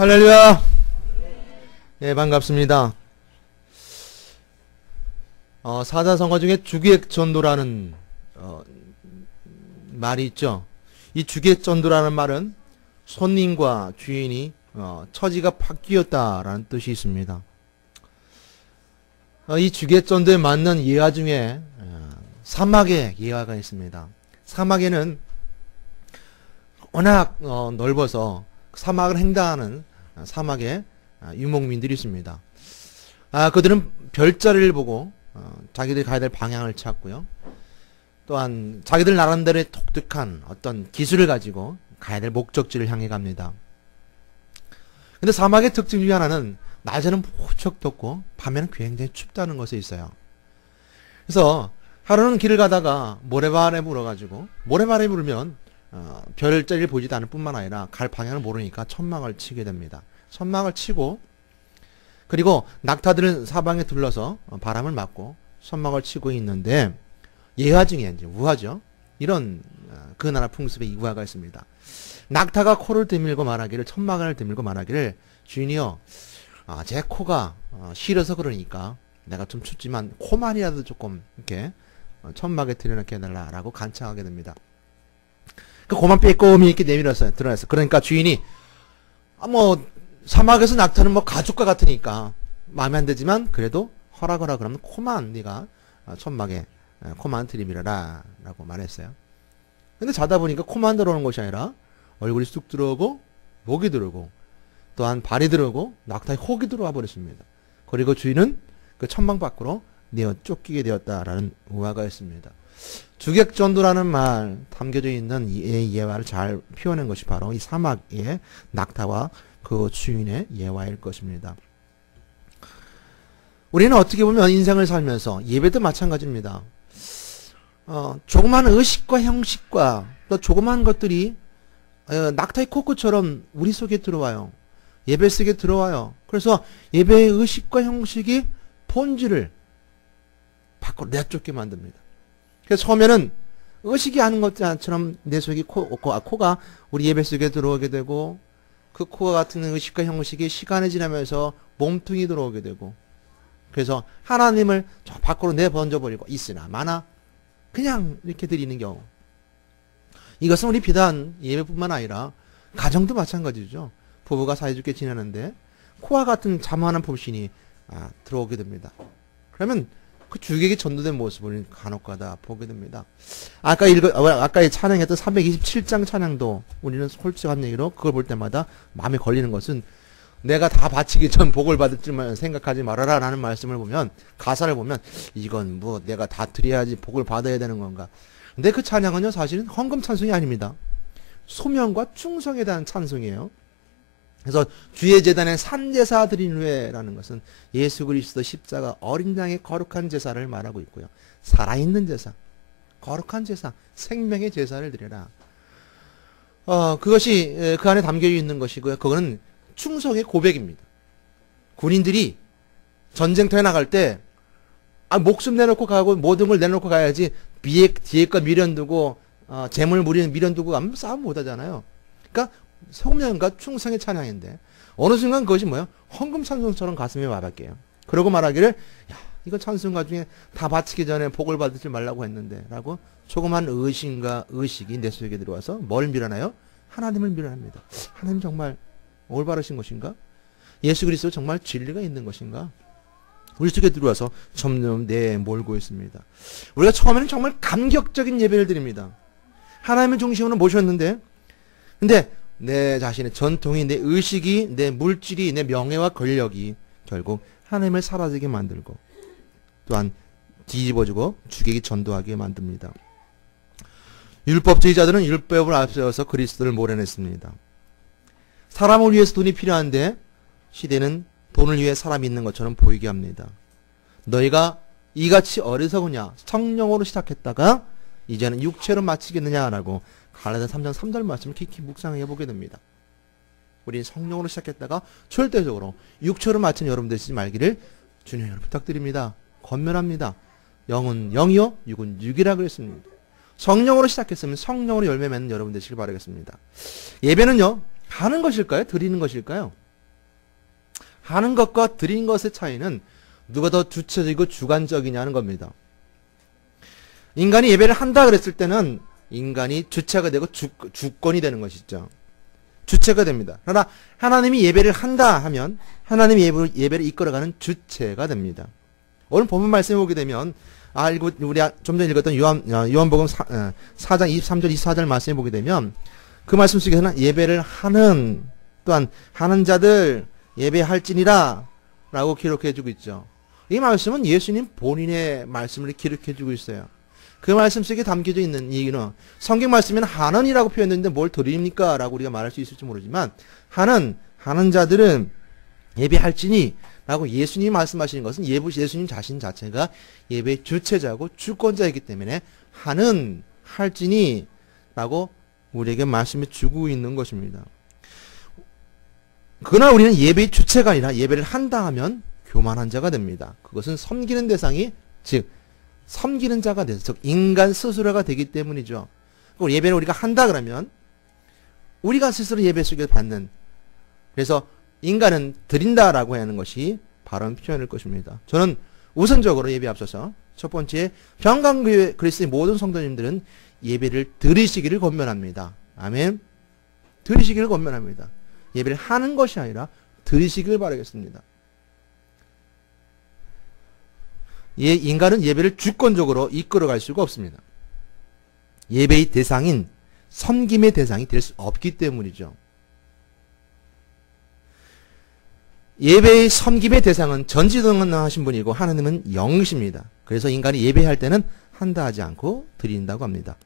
할렐루야. 예, 반갑습니다. 사자성어 중에 주객전도라는 말이 있죠. 이 주객전도라는 말은 손님과 주인이 처지가 바뀌었다라는 뜻이 있습니다. 이 주객전도에 맞는 예화 중에 사막의 예화가 있습니다. 사막에는 워낙 넓어서 사막을 횡단하는 사막에 유목민들이 있습니다. 그들은 별자리를 보고 자기들이 가야 될 방향을 찾고요. 또한 자기들 나름대로의 독특한 어떤 기술을 가지고 가야 될 목적지를 향해 갑니다. 근데 사막의 특징 중에 하나는 낮에는 무척 덥고 밤에는 굉장히 춥다는 것에 있어요. 그래서 하루는 길을 가다가 모래바람이 불어가지고 모래바람이 불면 별자리를 보지도 않을 뿐만 아니라 갈 방향을 모르니까 천막을 치게 됩니다. 천막을 치고 그리고 낙타들은 사방에 둘러서 바람을 맞고 천막을 치고 있는데 예화 중에 이제 우화죠. 이런 그 나라 풍습의 우화가 있습니다. 낙타가 코를 들밀고 말하기를 천막을 들밀고 말하기를 주인이여 제 코가 시려서 그러니까 내가 좀 춥지만 코만이라도 조금 이렇게 천막에 들여놓게 해달라라고 간청하게 됩니다. 그 고만 빼꼼히 이렇게 내밀었어요. 드러냈어요. 그러니까 주인이 사막에서 낙타는 가죽과 같으니까 마음에 안 들지만 그래도 허락하라 그러면 코만 네가 천막에 코만 들이밀어라 라고 말했어요. 근데 자다 보니까 코만 들어오는 것이 아니라 얼굴이 쑥 들어오고 목이 들어오고 또한 발이 들어오고 낙타의 혹이 들어와 버렸습니다. 그리고 주인은 그 천막 밖으로 내어 쫓기게 되었다라는 우화가 있습니다. 주객전도라는 말 담겨져 있는 이 예화를 잘 표현한 것이 바로 이 사막의 낙타와 그 주인의 예화일 것입니다. 우리는 어떻게 보면 인생을 살면서 예배도 마찬가지입니다. 조그마한 의식과 형식과 또 조그마한 것들이 낙타의 코끝처럼 우리 속에 들어와요. 예배 속에 들어와요. 그래서 예배의 의식과 형식이 본질을 밖으로 내쫓게 만듭니다. 그래서 처음에는 의식이 하는 것처럼 내 속에 코가 우리 예배 속에 들어오게 되고 그 코와 같은 의식과 형식이 시간이 지나면서 몸뚱이 들어오게 되고 그래서 하나님을 저 밖으로 내번져버리고 있으나 마나 그냥 이렇게 드리는 경우 이것은 우리 비단 예배뿐만 아니라 가정도 마찬가지죠. 부부가 사이좋게 지내는데 코와 같은 자만한 불신이 들어오게 됩니다. 그러면 그 주객이 전도된 모습을 간혹가다 보게 됩니다. 아까 찬양했던 327장 찬양도 우리는 솔직한 얘기로 그걸 볼 때마다 마음에 걸리는 것은 내가 다 바치기 전 복을 받을 줄만 생각하지 말아라 라는 말씀을 보면 가사를 보면 이건 내가 다 드려야지 복을 받아야 되는 건가. 근데 그 찬양은요 사실은 헌금 찬송이 아닙니다. 소명과 충성에 대한 찬송이에요. 그래서 주의 제단에 산제사 드린 후에라는 것은 예수 그리스도 십자가 어린 양의 거룩한 제사를 말하고 있고요. 살아있는 제사, 거룩한 제사, 생명의 제사를 드려라. 그것이 그 안에 담겨 있는 것이고요. 그거는 충성의 고백입니다. 군인들이 전쟁터에 나갈 때 목숨 내놓고 가고 모든 걸 내놓고 가야지 뒤에 거 미련 두고 재물 미련 두고 가면 싸움 못 하잖아요. 그러니까 소명과 충성의 찬양인데 어느 순간 그것이 헌금 찬송처럼 가슴에 와닿게요. 그러고 말하기를 이거 찬송가 중에 다 바치기 전에 복을 받지 말라고 했는데 라고 조그만 의식이 내 속에 들어와서 뭘 밀어나요? 하나님을 밀어납니다. 하나님 정말 올바르신 것인가? 예수 그리스도 정말 진리가 있는 것인가? 우리 속에 들어와서 점점 내몰고 있습니다. 우리가 처음에는 정말 감격적인 예배를 드립니다. 하나님을 중심으로 모셨는데 근데 내 자신의 전통이, 내 의식이, 내 물질이, 내 명예와 권력이 결국 하나님을 사라지게 만들고 또한 뒤집어주고 주객이 전도하게 만듭니다. 율법주의자들은 율법을 앞세워서 그리스도를 모려냈습니다. 사람을 위해서 돈이 필요한데 시대는 돈을 위해 사람이 있는 것처럼 보이게 합니다. 너희가 이같이 어리석으냐 성령으로 시작했다가 이제는 육체로 마치겠느냐라고 갈라디아 3장 3절 말씀을 깊이 묵상해 보게 됩니다. 우리 성령으로 시작했다가 절대적으로 육체로 마치는 여러분 되시지 말기를 주님 여러분 부탁드립니다. 권면합니다. 영은 영이요 육은 육이라 그랬습니다. 성령으로 시작했으면 성령으로 열매 맺는 여러분 되시길 바라겠습니다. 예배는요 하는 것일까요? 드리는 것일까요? 하는 것과 드린 것의 차이는 누가 더 주체적이고 주관적이냐는 겁니다. 인간이 예배를 한다 그랬을 때는 인간이 주체가 되고 주권이 되는 것이죠. 주체가 됩니다. 그러나 하나님이 예배를 한다 하면 하나님이 예배를 이끌어가는 주체가 됩니다. 오늘 본문 말씀에 보게 되면 우리 좀 전에 읽었던 요한복음 4장 23절 24절 말씀에 보게 되면 그 말씀 속에서는 예배를 하는 또한 하는 자들 예배할지니라 라고 기록해 주고 있죠. 이 말씀은 예수님 본인의 말씀을 기록해 주고 있어요. 그 말씀 속에 담겨져 있는 얘기는 성경 말씀에는 하는이라고 표현했는데 뭘 드립니까? 라고 우리가 말할 수 있을지 모르지만 하는 자들은 예배할지니 라고 예수님이 말씀하시는 것은 예수님 자신 자체가 예배의 주체자고 주권자이기 때문에 하는 할지니 라고 우리에게 말씀해 주고 있는 것입니다. 그러나 우리는 예배의 주체가 아니라 예배를 한다 하면 교만한 자가 됩니다. 그것은 섬기는 대상이 즉 섬기는 자가 돼서 즉 인간 스스로가 되기 때문이죠. 예배를 우리가 한다 그러면 우리가 스스로 예배 속에서 받는 그래서 인간은 드린다라고 하는 것이 바른 표현일 것입니다. 저는 우선적으로 예배 앞서서 첫 번째 평강교회 그리스도의 모든 성도님들은 예배를 드리시기를 권면합니다. 아멘. 드리시기를 권면합니다. 예배를 하는 것이 아니라 드리시기를 바라겠습니다. 인간은 예배를 주권적으로 이끌어갈 수가 없습니다. 예배의 대상인 섬김의 대상이 될 수 없기 때문이죠. 예배의 섬김의 대상은 전지전능하신 분이고 하나님은 영이십니다. 그래서 인간이 예배할 때는 한다 하지 않고 드린다고 합니다.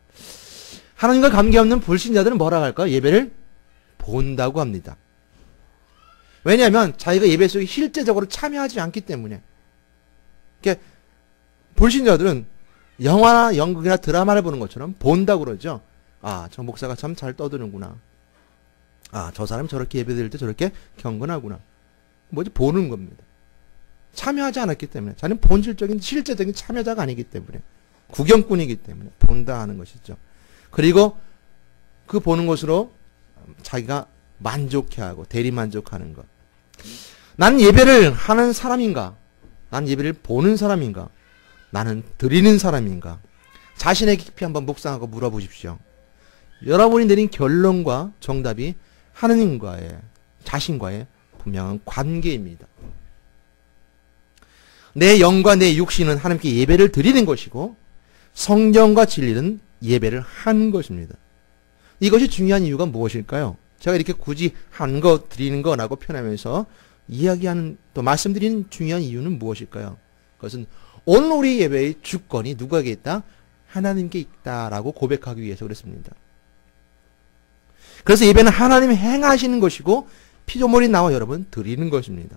하나님과 관계없는 불신자들은 뭐라고 할까요? 예배를 본다고 합니다. 왜냐하면 자기가 예배 속에 실제적으로 참여하지 않기 때문에. 그러니까 불신자들은 영화나 연극이나 드라마를 보는 것처럼 본다고 그러죠. 아, 저 목사가 참 잘 떠드는구나. 아, 저 사람이 저렇게 예배 드릴 때 저렇게 경건하구나. 뭐지? 보는 겁니다. 참여하지 않았기 때문에. 자기는 본질적인 실제적인 참여자가 아니기 때문에. 구경꾼이기 때문에 본다 하는 것이죠. 그리고 그 보는 것으로 자기가 만족해하고 대리만족하는 것. 나는 예배를 하는 사람인가? 나는 예배를 보는 사람인가? 나는 드리는 사람인가? 자신에게 깊이 한번 묵상하고 물어보십시오. 여러분이 내린 결론과 정답이 하느님과의 자신과의 분명한 관계입니다. 내 영과 내 육신은 하나님께 예배를 드리는 것이고 성경과 진리는 예배를 하는 것입니다. 이것이 중요한 이유가 무엇일까요? 제가 이렇게 굳이 한 거 드리는 거라고 표현하면서 이야기하는 또 말씀드리는 중요한 이유는 무엇일까요? 그것은 오늘 우리 예배의 주권이 누구에게 있다? 하나님께 있다라고 고백하기 위해서 그랬습니다. 그래서 예배는 하나님이 행하시는 것이고 피조물이 나와 여러분 드리는 것입니다.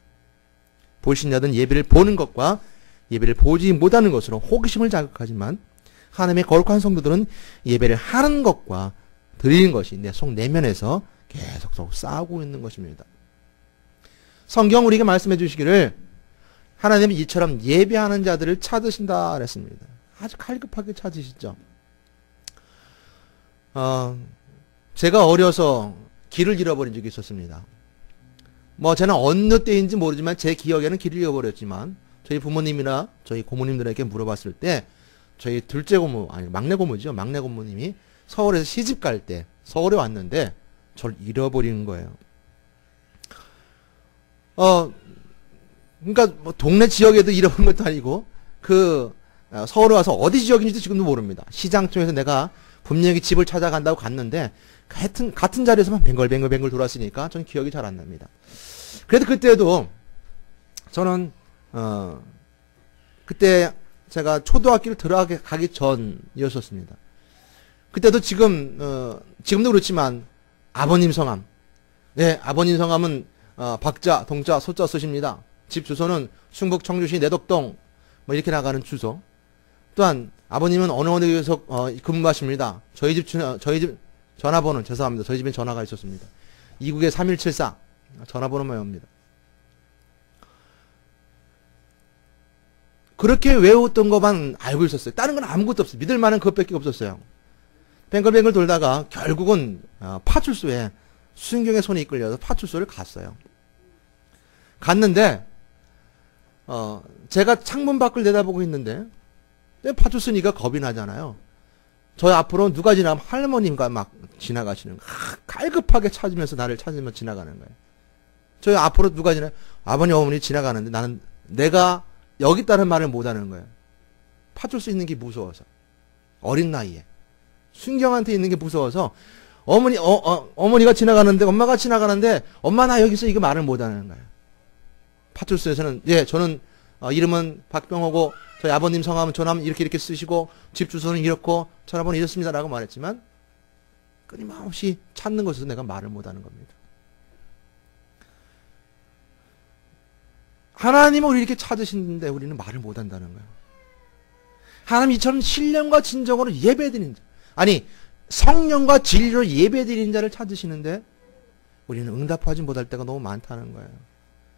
불신자들은 예배를 보는 것과 예배를 보지 못하는 것으로 호기심을 자극하지만 하나님의 거룩한 성도들은 예배를 하는 것과 드리는 것이 내 속 내면에서 계속 싸우고 있는 것입니다. 성경 우리에게 말씀해 주시기를 하나님은 이처럼 예배하는 자들을 찾으신다 그랬습니다. 아주 갈급하게 찾으시죠. 제가 어려서 길을 잃어버린 적이 있었습니다. 저는 어느 때인지 모르지만 제 기억에는 길을 잃어버렸지만 저희 부모님이나 저희 고모님들에게 물어봤을 때 저희 둘째 고모, 아니 막내 고모죠. 막내 고모님이 서울에서 시집 갈 때 서울에 왔는데 저를 잃어버리는 거예요. 그러니까 동네 지역에도 잃어버린 것도 아니고 서울에 와서 어디 지역인지도 지금도 모릅니다. 시장통에서 내가 분명히 집을 찾아간다고 갔는데 같은 자리에서만 뱅글뱅글 돌았으니까 저는 기억이 잘 안 납니다. 그래도 그때도 저는 그때 제가 초등학교를 들어가기 전이었었습니다. 그때도 지금도 그렇지만 아버님 성함, 네, 아버님 성함은 박자, 동자, 소자 쓰십니다. 집 주소는 충북 청주시 내덕동 이렇게 나가는 주소. 또한 아버님은 어느 교회에서 근무하십니다. 저희 집 전화번호는 죄송합니다. 저희 집엔 전화가 있었습니다. 2국에 3174 전화번호만 옵니다. 그렇게 외웠던 것만 알고 있었어요. 다른 건 아무것도 없어요. 믿을 만한 그것밖에 없었어요. 뱅글뱅글 돌다가 결국은 파출소에 수신경의 손에 이끌려서 파출소를 갔어요. 갔는데 제가 창문 밖을 내다보고 있는데 파출소니까 겁이 나잖아요. 저 앞으로 누가 지나가면 할머님과 막 지나가시는 거예요. 갈급하게 찾으면서 나를 찾으면서 지나가는 거예요. 저 앞으로 누가 지나 아버님 어머니 지나가는데 나는 내가 여기 있다는 말을 못하는 거예요. 파출소 있는 게 무서워서. 어린 나이에 순경한테 있는 게 무서워서 어머니가 지나가는데 엄마가 지나가는데 엄마 나 여기 있어 이거 말을 못하는 거예요. 파출소에서는 예 저는 이름은 박병호고 저희 아버님 성함은 전함 이렇게 쓰시고 집 주소는 이렇고 전화번호 이렇습니다라고 말했지만 끊임없이 찾는 것에서 내가 말을 못하는 겁니다. 하나님은 우리 이렇게 찾으시는데 우리는 말을 못한다는 거예요. 하나님 이처럼 신령과 진정으로 예배드리는 자, 아니 성령과 진리로 예배드리는 자를 찾으시는데 우리는 응답하지 못할 때가 너무 많다는 거예요.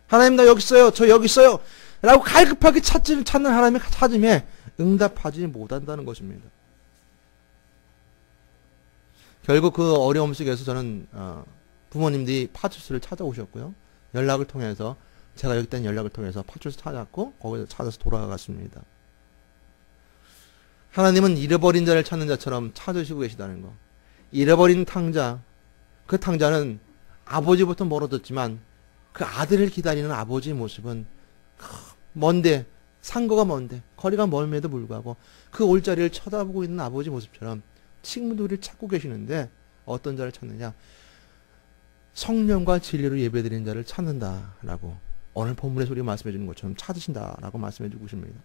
하나님 나 여기 있어요. 저 여기 있어요. 라고 갈급하게 찾는 하나님의 찾음에 응답하지 못한다는 것입니다. 결국 그 어려움 속에서 저는 부모님들이 파출소를 찾아오셨고요. 연락을 통해서 제가 여기 있다는 연락을 통해서 파출소 찾았고 거기서 찾아서 돌아갔습니다. 하나님은 잃어버린 자를 찾는 자처럼 찾으시고 계시다는 거. 잃어버린 탕자, 그 탕자는 아버지부터 멀어졌지만 그 아들을 기다리는 아버지의 모습은 먼데 상거가 먼데 거리가 멀음에도 불구하고 그 올자리를 쳐다보고 있는 아버지 모습처럼 친구들을 찾고 계시는데 어떤 자를 찾느냐? 성령과 진리로 예배드리는 자를 찾는다라고 오늘 본문에서 우리가 말씀해 주는 것처럼 찾으신다라고 말씀해 주고 있습니다.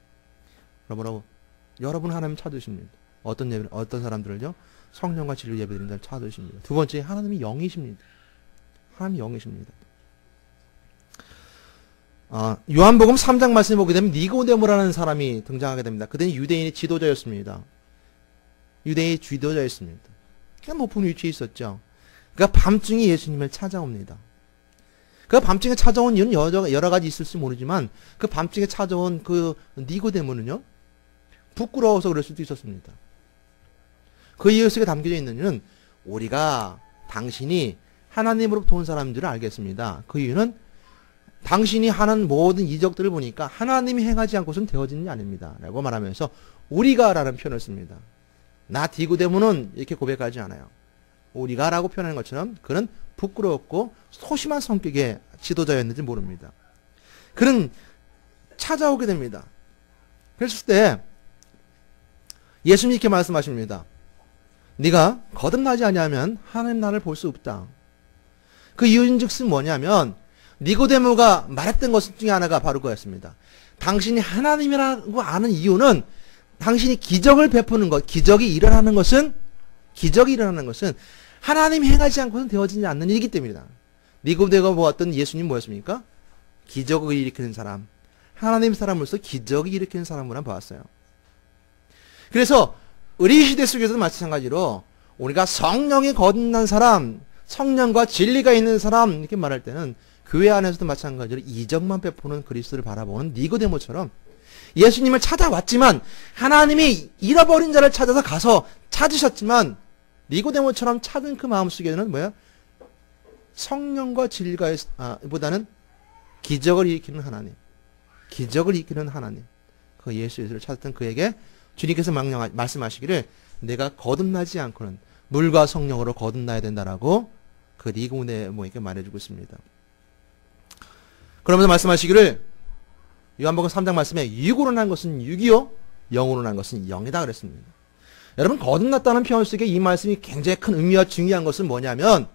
여러분 하나님 찾으십니다. 어떤 사람들을요? 성령과 진리로 예배드리는 자를 찾으십니다. 두 번째 하나님이 영이십니다. 하나님이 영이십니다. 요한복음 3장 말씀을 보게 되면 니고데모라는 사람이 등장하게 됩니다. 그들은 유대인의 지도자였습니다. 유대인의 지도자였습니다. 그냥 높은 위치에 있었죠. 그러니까 밤중에 예수님을 찾아옵니다. 그 밤중에 찾아온 이유는 여러 가지 있을지 모르지만 그 밤중에 찾아온 그 니고데모는요. 부끄러워서 그럴 수도 있었습니다. 그 이유 속에 담겨져 있는 이유는 우리가 당신이 하나님으로부터 온 사람인 줄 알겠습니다. 그 이유는 당신이 하는 모든 이적들을 보니까 하나님이 행하지 않고서는 되어지는 게 아닙니다. 라고 말하면서 우리가 라는 표현을 씁니다. 나 니고데모는 이렇게 고백하지 않아요. 우리가 라고 표현하는 것처럼 그는 부끄럽고 소심한 성격의 지도자였는지 모릅니다. 그는 찾아오게 됩니다. 그랬을 때 예수님이 이렇게 말씀하십니다. 네가 거듭나지 아니하면 하나님 나라를 볼 수 없다. 그 이유인즉슨 뭐냐면 니고데모가 말했던 것 중에 하나가 바로 그였습니다. 당신이 하나님이라고 아는 이유는 당신이 기적을 베푸는 것, 기적이 일어나는 것은 하나님이 행하지 않고는 되어지지 않는 일이기 때문이다. 니고데모가 보았던 예수님 뭐였습니까? 기적을 일으키는 사람, 하나님 사람으로서 기적을 일으키는 사람으로 보았어요. 그래서 우리 시대 속에서도 마찬가지로 우리가 성령이 거듭난 사람, 성령과 진리가 있는 사람 이렇게 말할 때는 교회 안에서도 마찬가지로 이적만 베푸는 그리스도를 바라보는 니고데모처럼 예수님을 찾아왔지만 하나님이 잃어버린 자를 찾아서 가서 찾으셨지만 니고데모처럼 찾은 그 마음속에는 뭐야? 성령과 진리가 보다는 기적을 일으키는 하나님, 기적을 일으키는 하나님, 그 예수를 찾았던 그에게 주님께서 말씀하시기를 내가 거듭나지 않고는 물과 성령으로 거듭나야 된다라고 그 니고데모에게 말해주고 있습니다. 그러면서 말씀하시기를 요한복음 3장 말씀에 육으로 난 것은 육이요 영으로 난 것은 영이다 그랬습니다. 여러분 거듭났다는 표현 속에 이 말씀이 굉장히 큰 의미와 중요한 것은 뭐냐면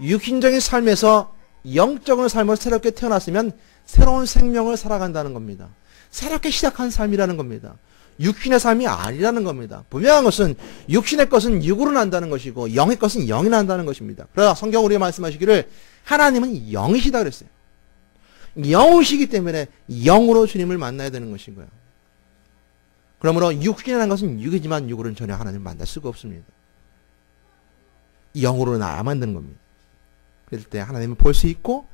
육신적인 삶에서 영적인 삶으로 새롭게 태어났으면 새로운 생명을 살아간다는 겁니다. 새롭게 시작한 삶이라는 겁니다. 육신의 삶이 아니라는 겁니다. 분명한 것은 육신의 것은 육으로 난다는 것이고 영의 것은 영이 난다는 것입니다. 그러나 성경 우리가 말씀하시기를 하나님은 영이시다 그랬어요. 영이시기 때문에 영으로 주님을 만나야 되는 것인 거예요. 그러므로 육신이라는 것은 육이지만 육으로는 전혀 하나님을 만날 수가 없습니다. 영으로 나야만 되는 겁니다. 그럴 때 하나님을 볼 수 있고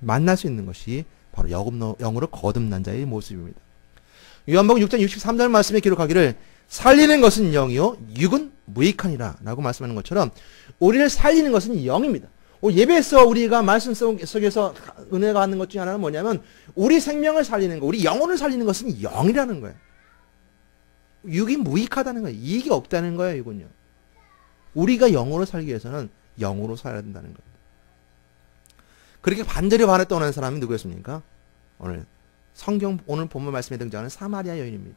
만날 수 있는 것이 바로 영으로 거듭난 자의 모습입니다. 요한복음 6장 63절 말씀에 기록하기를 살리는 것은 영이요 육은 무익하니라 라고 말씀하는 것처럼 우리를 살리는 것은 영입니다. 예배에서 우리가 말씀 속에서 은혜가 받는 것 중에 하나는 뭐냐면 우리 생명을 살리는 거, 우리 영혼을 살리는 것은 영이라는 거예요. 육이 무익하다는 거예요. 이익이 없다는 거예요, 이군요. 우리가 영으로 살기 위해서는 영으로 살아야 된다는 거예요. 그렇게 반절에 반해 떠나는 사람이 누구였습니까? 오늘 본문 말씀에 등장하는 사마리아 여인입니다.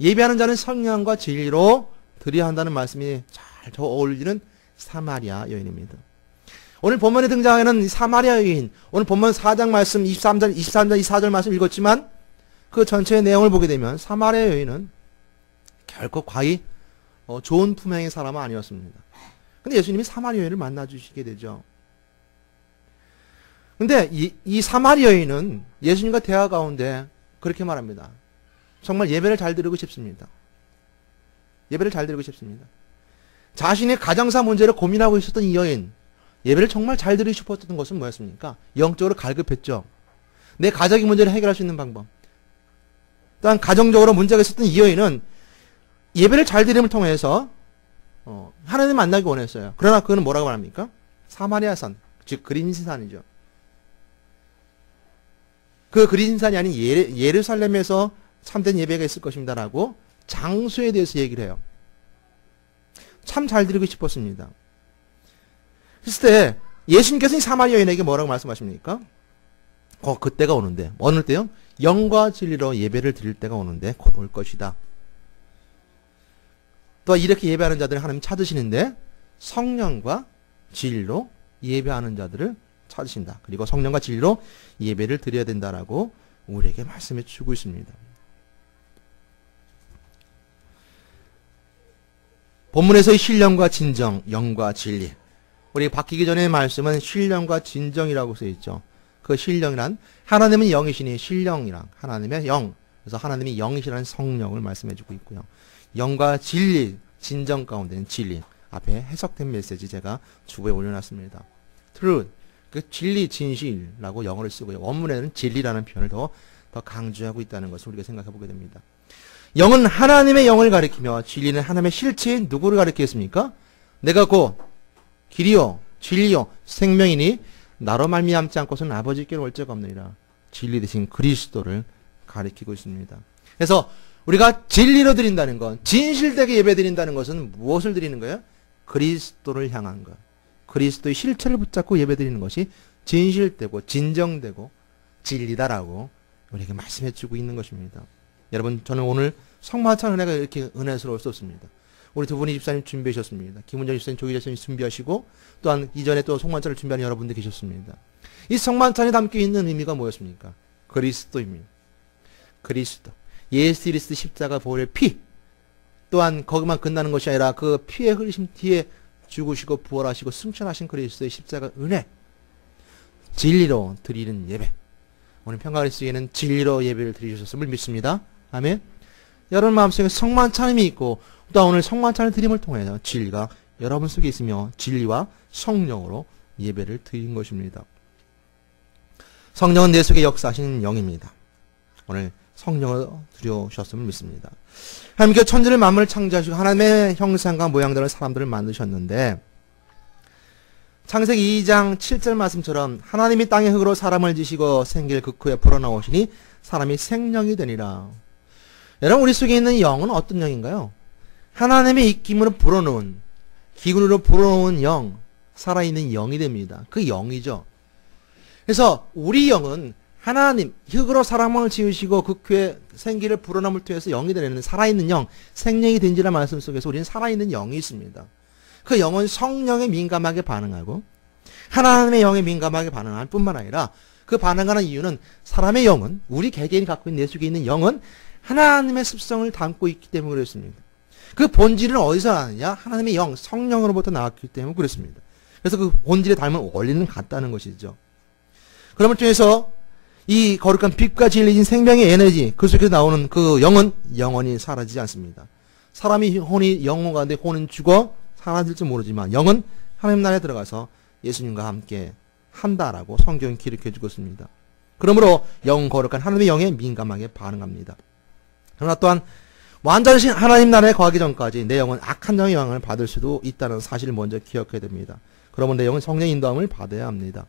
예배하는 자는 성령과 진리로 드려야 한다는 말씀이 잘 어울리는 사마리아 여인입니다. 오늘 본문에 등장하는 사마리아 여인, 오늘 본문 4장 말씀 23절, 24절 말씀 읽었지만 그 전체의 내용을 보게 되면 사마리아 여인은 결코 과히 좋은 품행의 사람은 아니었습니다. 근데 예수님이 사마리아 여인을 만나주시게 되죠. 근데 이 사마리아 여인은 예수님과 대화 가운데 그렇게 말합니다. 정말 예배를 잘 드리고 싶습니다. 예배를 잘 드리고 싶습니다. 자신의 가정사 문제를 고민하고 있었던 이 여인, 예배를 정말 잘 드리고 싶었던 것은 뭐였습니까? 영적으로 갈급했죠. 내 가정의 문제를 해결할 수 있는 방법. 또한 가정적으로 문제가 있었던 이 여인은 예배를 잘 드림을 통해서 하나님 만나기 원했어요. 그러나 그는 뭐라고 말합니까? 사마리아산, 즉 그린산이죠. 그 그린산이 아닌 예루살렘에서 참된 예배가 있을 것입니다라고 장소에 대해서 얘기를 해요. 참 잘 드리고 싶었습니다. 그랬을 때 예수님께서 이 사마리아 여인에게 뭐라고 말씀하십니까? 그때가 오는데, 어느 때요? 영과 진리로 예배를 드릴 때가 오는데 곧 올 것이다. 또 이렇게 예배하는 자들을 하나님 찾으시는데 성령과 진리로 예배하는 자들을 찾으신다. 그리고 성령과 진리로 예배를 드려야 된다라고 우리에게 말씀해 주고 있습니다. 본문에서의 신령과 진정, 영과 진리. 우리 바뀌기 전의 말씀은 신령과 진정이라고 써 있죠. 그 신령이란 하나님은 영이시니 신령이란 하나님의 영. 그래서 하나님이 영이시라는 성령을 말씀해 주고 있고요. 영과 진리, 진정 가운데는 진리. 앞에 해석된 메시지 제가 주보에 올려놨습니다. truth, 그 진리, 진실이라고 영어를 쓰고요. 원문에는 진리라는 표현을 더 강조하고 있다는 것을 우리가 생각해 보게 됩니다. 영은 하나님의 영을 가리키며 진리는 하나님의 실체인 누구를 가리키겠습니까? 내가 곧 길이요 진리요 생명이니 나로 말미암지 않고서는 아버지께로 올 자가 없느니라. 진리 대신 그리스도를 가리키고 있습니다. 그래서 우리가 진리로 드린다는 것, 진실되게 예배 드린다는 것은 무엇을 드리는 거예요? 그리스도를 향한 것. 그리스도의 실체를 붙잡고 예배 드리는 것이 진실되고 진정되고 진리다라고 우리에게 말씀해 주고 있는 것입니다. 여러분, 저는 오늘 성만찬 은혜가 이렇게 은혜스러울 수 없습니다. 우리 두 분이 집사님 준비하셨습니다. 김은정 집사님, 조기 집사님 준비하시고 또한 이전에 또 성만찬을 준비하는 여러분들 계셨습니다. 이 성만찬에 담겨 있는 의미가 뭐였습니까? 그리스도입니다. 그리스도. 예수 그리스도 십자가 보혈의 피. 또한 거기만 끝나는 것이 아니라 그 피의 흘리심 뒤에 죽으시고 부활하시고 승천하신 그리스도의 십자가 은혜. 진리로 드리는 예배. 오늘 평강그리스도에는 진리로 예배를 드리셨음을 믿습니다. 아멘. 여러분 마음속에 성만찬이 있고 또 오늘 성만찬을 드림을 통해서 진리가 여러분 속에 있으며 진리와 성령으로 예배를 드린 것입니다. 성령은 내 속에 역사하시는 영입니다. 오늘 성령을 들여오셨음을 믿습니다. 하나님께서 천지를 만물을 창조하시고 하나님의 형상과 모양대로 사람들을 만드셨는데 창세기 2장 7절 말씀처럼 하나님이 땅의 흙으로 사람을 지시고 생기를 그 후에 불어넣으시니 사람이 생명이 되니라. 여러분, 우리 속에 있는 영은 어떤 영인가요? 하나님의 입김으로 불어넣은, 기근으로 불어넣은 영, 살아있는 영이 됩니다. 그 영이죠. 그래서 우리 영은 하나님, 흙으로 사람을 지으시고 그 후에 생기를 불어넣음을 통해서 영이 되는 살아있는 영, 생명이 된지라는 말씀 속에서 우리는 살아있는 영이 있습니다. 그 영은 성령에 민감하게 반응하고 하나님의 영에 민감하게 반응할 뿐만 아니라 그 반응하는 이유는 사람의 영은, 우리 개개인이 갖고 있는 내 속에 있는 영은 하나님의 습성을 담고 있기 때문에 그렇습니다. 그 본질은 어디서 나느냐? 하나님의 영, 성령으로부터 나왔기 때문에 그렇습니다. 그래서 그 본질에 닮은 원리는 같다는 것이죠. 그럼을 통해서 이 거룩한 빛과 진리인 생명의 에너지, 그 속에서 나오는 그 영은 영원히 사라지지 않습니다. 사람이 혼이 영혼 가운데 혼은 죽어 사라질지 모르지만 영은 하나님 나라에 들어가서 예수님과 함께 한다라고 성경이 기록해주고 있습니다. 그러므로 영 거룩한 하나님의 영에 민감하게 반응합니다. 그러나 또한 완전하신 하나님 나라에 거하기 전까지 내 영은 악한 영의 영향을 받을 수도 있다는 사실을 먼저 기억해야 됩니다. 그러면 내용은 성령의 인도함을 받아야 합니다.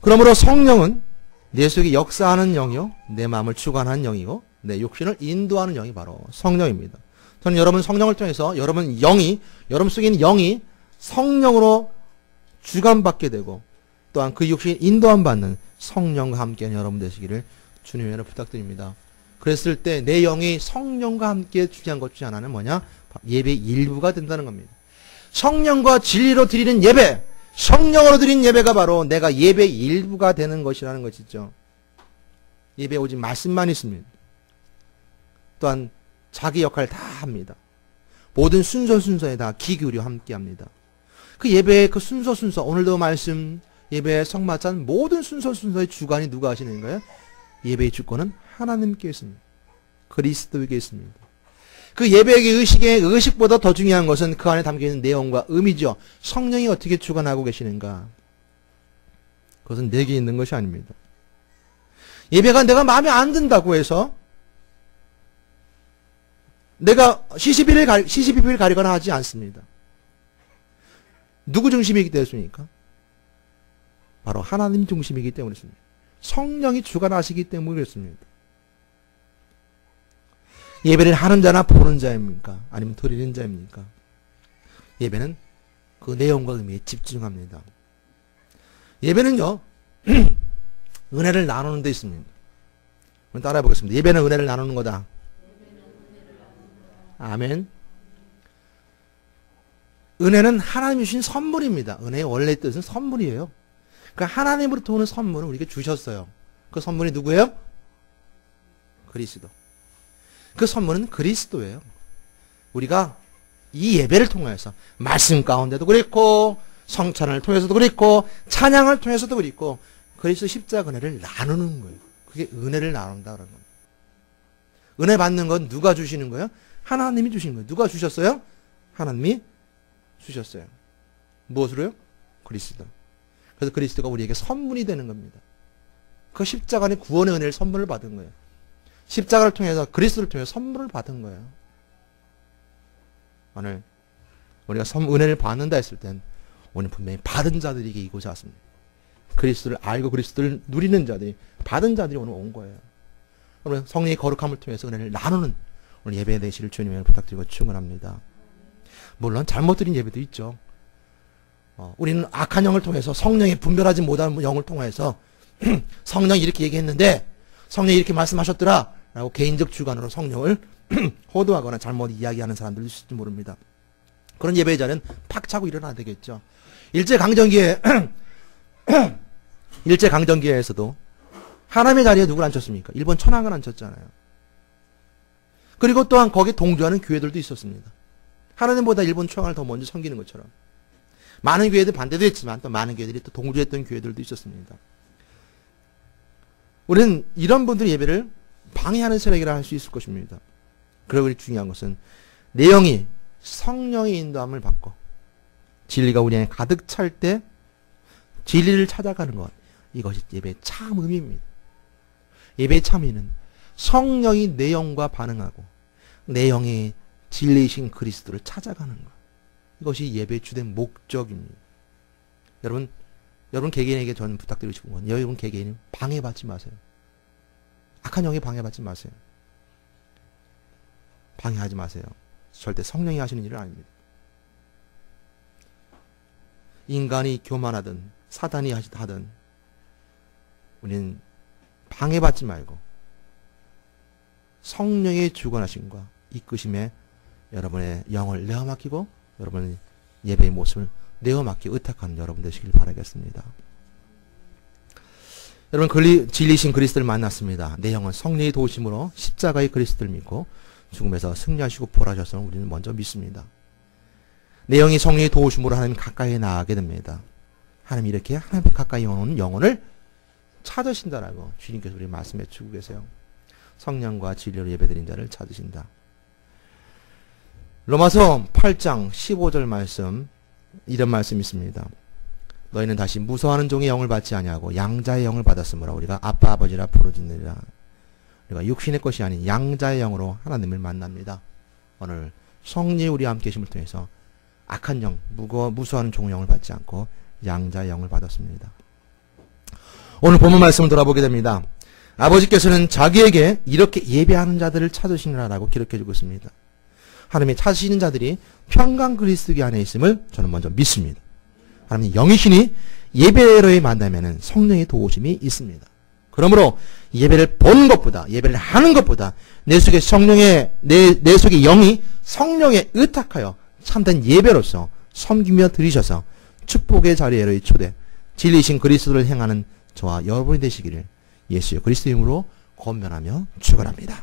그러므로 성령은 내 속에 역사하는 영이요, 내 마음을 주관하는 영이고 내 육신을 인도하는 영이 바로 성령입니다. 저는 여러분 성령을 통해서 여러분 속에 있는 영이 성령으로 주관받게 되고 또한 그 육신이 인도함 받는 성령과 함께하는 여러분 되시기를 주님의 이름으로 부탁드립니다. 그랬을 때 내 영이 성령과 함께 주시한 것 중에 하나는 뭐냐? 예배의 일부가 된다는 겁니다. 성령과 진리로 드리는 예배, 성령으로 드리는 예배가 바로 내가 예배의 일부가 되는 것이라는 것이죠. 예배에 오직 말씀만 있습니다. 또한 자기 역할을 다 합니다. 모든 순서에 다 귀 기울여 함께 합니다. 그 예배의 그 순서, 오늘도 말씀, 예배의 성마찬 모든 순서의 주관이 누가 하시는 거예요? 예배의 주권은 하나님께 있습니다. 그리스도에게 있습니다. 그 예배의 의식보다 더 중요한 것은 그 안에 담겨있는 내용과 의미죠. 성령이 어떻게 주관하고 계시는가. 그것은 내게 있는 것이 아닙니다. 예배가 내가 마음에 안 든다고 해서 내가 시시비비를 가리거나 하지 않습니다. 누구 중심이기 때문입니까? 바로 하나님 중심이기 때문이었습니다. 성령이 주관하시기 때문에 그렇습니다. 예배를 하는 자나 보는 자입니까? 아니면 드리는 자입니까? 예배는 그 내용과 의미에 집중합니다. 예배는요, 은혜를 나누는 데 있습니다. 따라해 보겠습니다. 예배는 은혜를 나누는 거다. 아멘. 은혜는 하나님이 주신 선물입니다. 은혜의 원래 뜻은 선물이에요. 그러니까 하나님으로부터 오는 선물을 우리에게 주셨어요. 그 선물이 누구예요? 그리스도. 그 선물은 그리스도예요. 우리가 이 예배를 통해서 말씀 가운데도 그랬고 성찬을 통해서도 그랬고 찬양을 통해서도 그랬고 그리스도 십자가 은혜를 나누는 거예요. 그게 은혜를 나눈다는 겁니다. 은혜 받는 건 누가 주시는 거예요? 하나님이 주시는 거예요. 누가 주셨어요? 하나님이 주셨어요. 무엇으로요? 그리스도. 그래서 그리스도가 우리에게 선물이 되는 겁니다. 그 십자가 안에 구원의 은혜를 선물을 받은 거예요. 십자가를 통해서 그리스도를 통해서 선물을 받은 거예요. 오늘 우리가 은혜를 받는다 했을 땐 오늘 분명히 받은 자들에게 이고자 왔습니다. 그리스도를 알고 그리스도를 누리는 자들이 받은 자들이 오늘 온 거예요. 그러면 성령의 거룩함을 통해서 은혜를 나누는 오늘 예배 되시를 주님을 부탁드리고 축원합니다. 물론 잘못 드린 예배도 있죠. 우리는 악한 영을 통해서 성령의 분별하지 못한 영을 통해서 성령이 이렇게 얘기했는데 성령이 이렇게 말씀하셨더라 라고 개인적 주관으로 성령을 호도하거나 잘못 이야기하는 사람들도 있을지 모릅니다. 그런 예배의 자는 팍 차고 일어나야 되겠죠. 일제강점기에서도 하나님의 자리에 누굴 앉혔습니까? 일본 천황을 앉혔잖아요. 그리고 또한 거기에 동조하는 교회들도 있었습니다. 하나님보다 일본 천황을 더 먼저 섬기는 것처럼. 많은 교회들 반대도 했지만 또 많은 교회들이 또 동조했던 교회들도 있었습니다. 우리는 이런 분들의 예배를 방해하는 세력이라 할 수 있을 것입니다. 그러고 중요한 것은 내용이 성령의 인도함을 받고 진리가 우리 안에 가득 찰 때 진리를 찾아가는 것. 이것이 예배의 참 의미입니다. 예배의 참 의미는 성령이 내 영과 반응하고 내 영이 진리이신 그리스도를 찾아가는 것. 이것이 예배의 주된 목적입니다. 여러분 개개인에게 저는 부탁드리고 싶은 건 여러분 개개인이 방해받지 마세요. 악한 영에 방해받지 마세요. 방해하지 마세요. 절대 성령이 하시는 일은 아닙니다. 인간이 교만하든 사단이 하든 우리는 방해받지 말고 성령의 주관하심과 이끄심에 여러분의 영을 내어맡기고 여러분의 예배의 모습을 내어맡기 의탁하는 여러분 되시길 바라겠습니다. 여러분 진리신 그리스도를 만났습니다. 내 영은 성령의 도우심으로 십자가의 그리스도를 믿고 죽음에서 승리하시고 부활하셨음을 우리는 먼저 믿습니다. 내 영이 성령의 도우심으로 하나님 가까이 나가게 됩니다. 하나님 이렇게 하나님 가까이 오는 영혼을 찾으신다라고 주님께서 우리 말씀해 주고 계세요. 성령과 진리로 예배드린 자를 찾으신다. 로마서 8장 15절 말씀 이런 말씀이 있습니다. 너희는 다시 무서워하는 종의 영을 받지 아니하고 양자의 영을 받았으므로 우리가 아빠 아버지라 부르짖느니라. 우리가 육신의 것이 아닌 양자의 영으로 하나님을 만납니다. 오늘 성령이 우리와 함께 계심을 통해서 악한 영, 무수한 종의 영을 받지 않고 양자의 영을 받았습니다. 오늘 본문 말씀을 돌아보게 됩니다. 아버지께서는 자기에게 이렇게 예배하는 자들을 찾으시느라라고 기록해주고 있습니다. 하나님이 찾으시는 자들이 평강 그리스도 안에 있음을 저는 먼저 믿습니다. 하나님 영이시니 예배로의 만나면은 성령의 도우심이 있습니다. 그러므로 예배를 보는 것보다, 예배를 하는 것보다 내 속에 내 속의 영이 성령에 의탁하여 참된 예배로서 섬기며 드리셔서 축복의 자리에로의 초대, 진리신 그리스도를 행하는 저와 여러분이 되시기를 예수의 그리스도 이름으로 권면하며 축원합니다.